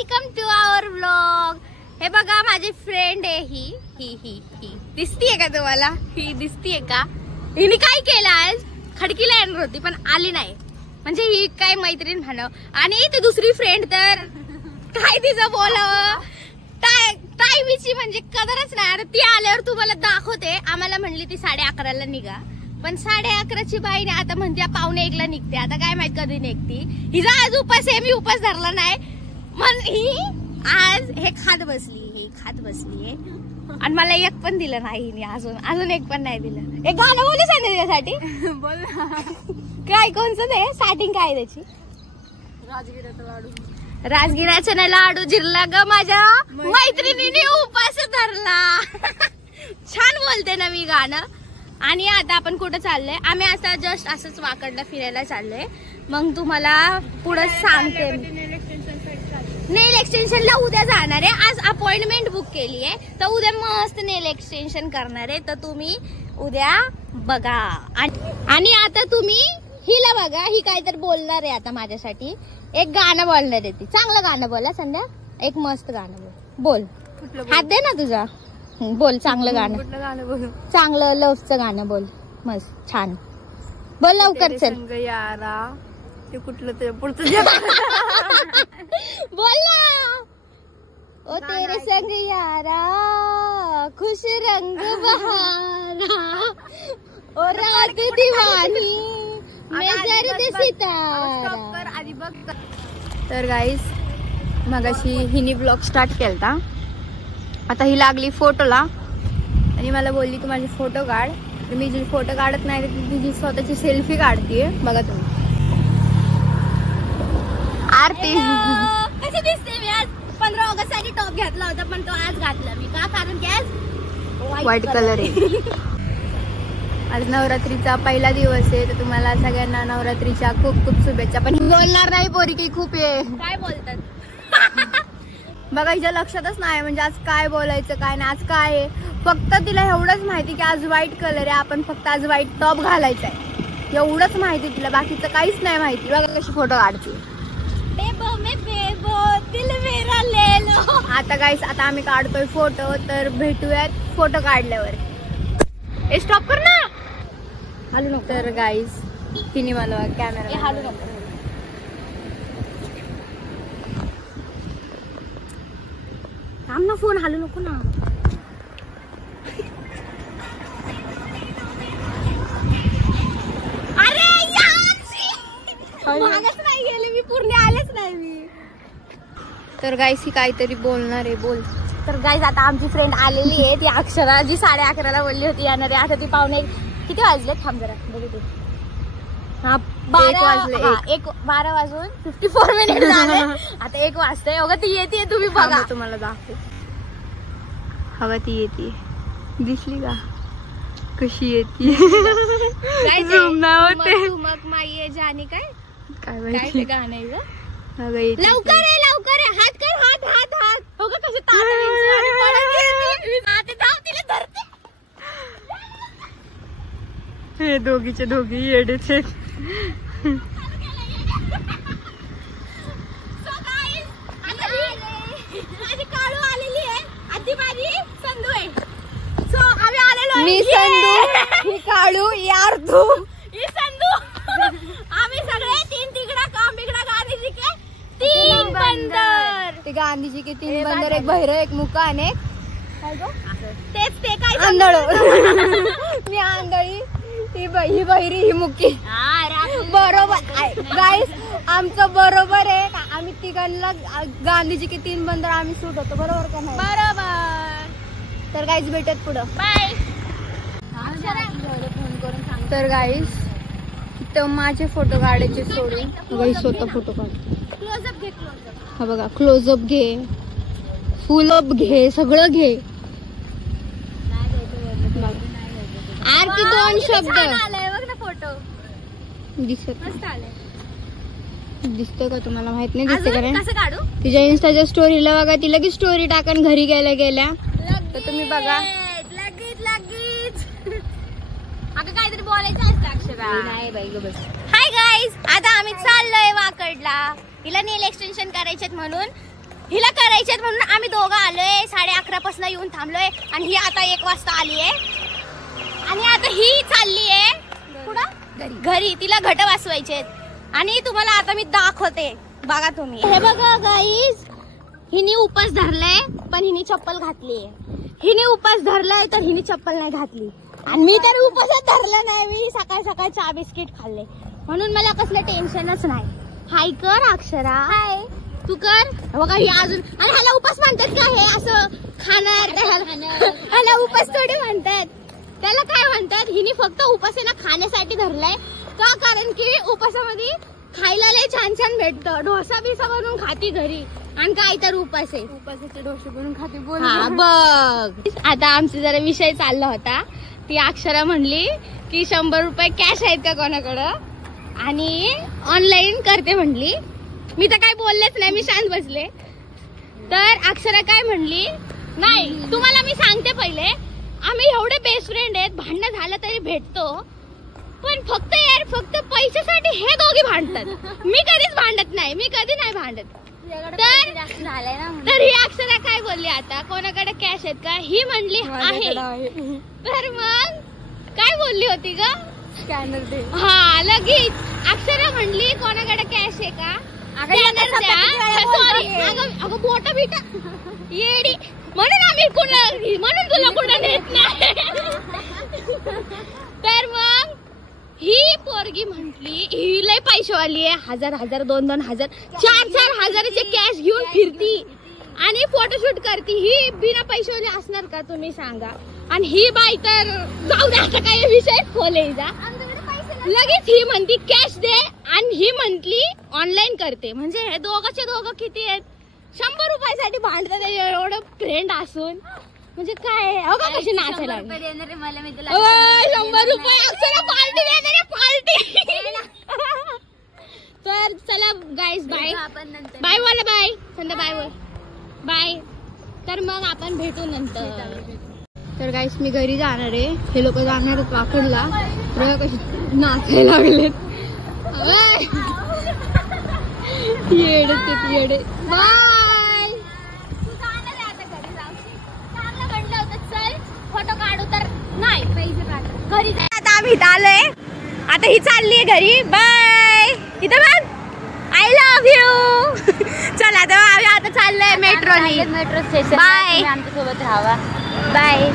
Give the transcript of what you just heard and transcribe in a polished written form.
Welcome to our vlog. हे बघा माझी फ्रेंड आहे ही दिसतीये का तुम्हाला? ही दिसतीये का? हिने काय केलं आज? खडकीला येणार होती पण आली नाही, म्हणजे ही काय मैत्रीण म्हणावं, आणि ती दुसरी फ्रेंड तर काय तिचं बोलावं, टायमीची म्हणजे कदरच नाही। आता ती आल्यावर तुम्हाला दाखवते। आम्हाला म्हणली ती 11:30ला निघा, पण 11:30ची बाईने आता म्हणते 12:45ला निघते। आता काय माहित कधी निघती। हिचा आज उपास आहे, मी उपास धरला नाही, पण ही आज हे खात बसली आहे आणि मला एक पण दिलं नाही हिने, अजून एक पण नाही दिलं। एक गाणं बोलू सांग त्याच्यासाठी। बोल ना। काय कोणचं ते स्टार्टिंग काय त्याची? राजगिराचा नाही लाडू जिरला ग माझ्या मैत्रिणीने उपास धरला। छान बोलते ना मी गाणं। आणि आता आपण कुठं चाललोय? आम्ही आता जस्ट असंच वाकडला फिरायला चाललोय, मग तुम्हाला पुढे सांगते। नेल एक्सटेन्शनला उद्या जाणार आहे, आज अपॉइंटमेंट बुक केली आहे, तर उद्या मस्त नेल एक्सटेन्शन करणार आहे, तर तुम्ही उद्या बघा। आणि आता तुम्ही हिला बघा, ही काहीतरी बोलणार आहे आता माझ्यासाठी। एक गाणं बोलणार आहे ती, चांगलं गाणं बोला संध्या, एक मस्त गाणं बोल। हात दे ना तुझा, बोल चांगलं गाणं। कुठलं गाणं बोल? चांगलं लव्हचं गाणं बोल, मस्त छान बोल, लवकर चल यारा। ते कुठलं ते पुढचं बोल ना। ओ तेरे संग यारा खुश रंग बहारा, ओ रात दीवानी मैं जर्द सितारा। आधी बघ। तर गाईस मगाशी हिनी ब्लॉग स्टार्ट केलता, आता ही लागली फोटोला आणि मला बोलली की माझे फोटो काढ। तर मी जी फोटो काढत नाही ती तिची स्वतःची सेल्फी काढतीये, बघा तुम्ही। आरती कशी दिसते मी आज? 15 ऑगस्ट साठी टॉप घातला होता, पण तो आज घातला मी का? कारण की आज व्हाईट कलर आहे। आज नवरात्रीचा पहिला दिवस आहे, तर तुम्हाला सगळ्यांना नवरात्रीच्या खूप खूप शुभेच्छा। पण बोलणार नाही पोरी की खूप आहे, काय बोलतात बघा, हिच्या लक्षातच नाही म्हणजे आज काय बोलायचं काय नाही। आज काय आहे फक्त तिला एवढंच माहिती की आज व्हाईट कलर आहे, आपण फक्त आज व्हाईट टॉप घालायचा आहे, एवढंच माहिती तिला, बाकीचं काहीच नाही माहिती। बघा कशी फोटो काढते। बेबो में बेबो दिल मेरा ले लो। आता गाईस आता आम्ही काढतोय फोटो, तर भेटूयात फोटो काढल्यावर। स्टॉप कर ना, हालू नको। तर गाईस तिने मला कॅमेरा हालू नको, थांब ना, फोन हालू नको ना। अरे मागच नाही गेले मी, पूर्ण आलेच नाही मी। तर गाईस ही काहीतरी बोलणार आहे, बोल। तर गाईस आता आमची फ्रेंड आलेली आहे, ती अक्षरा, जी 11:30ला बोलली होती येणार आहे। आता ती पावणे किती वाजले? थांब जरा बघू। हा 12 वाजून 54 मिनिट झाले, आता 1 वाजतंय। अगं ती येते, तुम्ही बघा, तुम्हाला दाखव। हवा ती येते, दिसली का कशी येते? मग माई जाणी काय माहिती गाणं आहे ग? लवकर आहे लवकर आहे, हात कर, हात हात हात। हो का कसं धरते। हे दोघीचे दोघी येडेच आहेत। माझी काळू आलेली आहे, आधी माझी संधू आहे। सो आम्ही आलेलो, मी संधू, ही काळू, यार तू, ही संधू। आम्ही सगळे 3 तिकडा काम बिगडा गांधीजी के 3 बंदर, ते गांधीजी के 3 बंदर, एक बहिर, एक मुका आणि एक काय गो? तेच ते काय आंधळ। मी आंधळी, ही बहिरी, ही मुकी। बरोबर गाईस, आमचं बरोबर आहे। आम्ही तिघांना गांधीजी के 3 बंदर आम्ही सूट होतो, बरोबर का नाही? बरोबर। तर गाईस भेटत पुढं, बाय। तर गाईस तर माझे फोटो काढायचे सोडून गाईस स्वतः फोटो काढतो। क्लोजअप घे, क्लोजअप। हा बघा, क्लोजअप घे, फुल अप घे, सगळं घे। आरती 2 शब्द आलाय बघ ना, फोटो दिसत मस्त आलाय, दिसतोय का तुम्हाला? माहित नाही दिसते का? कसं काढू? तिच्या इन्स्टाच्या स्टोरीला बघा, ती लगेच स्टोरी टाकन घरी गेल्या, तर तुम्ही बघा। लगेच अगं काहीतरी बोलायचं असतं अक्षरा। नाही बाई ग बस। हाय गाईज, आता आम्ही चाललोय वाकडला, हिला नेल एक्सटेन्शन करायचेत म्हणून हिला करायचे म्हणून आम्ही दोघं आलोय. 11:30 पासून येऊन थांबलोय आणि ही आता 1 वाजता आली आहे. आणि आता ही चालली आहे कुठं? घरी. तिला घट वाचवायचे आणि तुम्हाला आता मी दाखवते. बघा तुम्ही. हे बघा गाईज, हिने उपास धरलाय पण हिने चप्पल घातलीये. हिने उपास धरलाय तर हिने चप्पल नाही घातली. आणि मी तर उपासात धरलं नाही. मी सकाळ सकाळ चहा बिस्किट खाल्ले म्हणून मला कसलं टेन्शनच नाही. हाय कर अक्षरा. हाय. तू कर. बघा ही अजून. आणि ह्याला उपास म्हणतात का? हे असं खाणार ह्याला उपास थोडी म्हणतात. त्याला काय म्हणतात? हिने फक्त उपासाला खाण्यासाठी धरलाय का? कारण की उपासामध्ये खायला लय छान छान भेटतं. डोसा बिसा बनवून खाती घरी आणि काय तर उपास आहे. उपासाचे डोसे बनवून खाती. बोल. हा बघ. आता आमचा जरा विषय चालला होता. ती अक्षरा म्हणली की 100 रुपये कॅश आहेत का कोणाकडं आणि ऑनलाईन करते म्हणली. मी तर काय बोललेच नाही. मी शांत बसले. तर अक्षरा काय म्हणली, नाही तुम्हाला मी सांगते पहिले, आम्ही एवढे बेस्ट फ्रेंड आहेत, भांडणं झालं तरी भेटतो, पण फक्त यार फक्त पैशासाठी हे दोघी भांडतात. मी कधीच भांडत नाही. मी कधी नाही भांडत. तर ही अक्षरा काय बोलली, आता कोणाकडे कॅश आहेत का? ही म्हणली आहे. तर मग काय बोलली होती ग? स्कॅनर दे. हा लगेच अक्षरा म्हणली कोणाकडे कॅश आहे का? सॉरी अगं बोट बिट येडी म्हणून आम्ही म्हणून तुला कुठं नेत नाही. तर मग ही पोरगी म्हंटली ही लय पैशावाली आहे. 1000 2,000 4 हजाराचे कॅश घेऊन फिरती आणि फोटोशूट करती. ही बिना पैशावाली असणार का तुम्ही सांगा? आणि ही बाई तर जाऊ दे, आता काही विषय खोले जा. लगेच ही म्हणती कॅश दे आणि ही म्हंटली ऑनलाईन करते. म्हणजे हे दोघांचे दोघं किती आहेत? 100 रुपयासाठी भांडतात एवढं फ्रेंड असून. म्हणजे काय अगं कशी नाचायला लागली. 100 रुपये अक्षरा पार्टी देणार आहे. पार्टी. तर चला गाईज बाय बाय. बोला बाय. संध्या बाय बोल. बाय. तर मग आपण भेटू नंतर. तर गाईस मी घरी जाणार आहे. हे लोक जाणार आहेत वाकडला. कशी नाचायला लागलेत. येडे. बाय. तू जाणार आहे आता घरी जाऊ. चांगलं म्हटलं होतं चल फोटो काढू तर नाही पैसे काढ घरी. आता आम्ही इथं आलोय. आता ही चालली आहे घरी. बाय. इथं बघ आय लव्ह यू. चला आता आम्ही आता चाललोय मेट्रोनी. Metro station. बाय. आमच्या सोबत राहावा. बाय.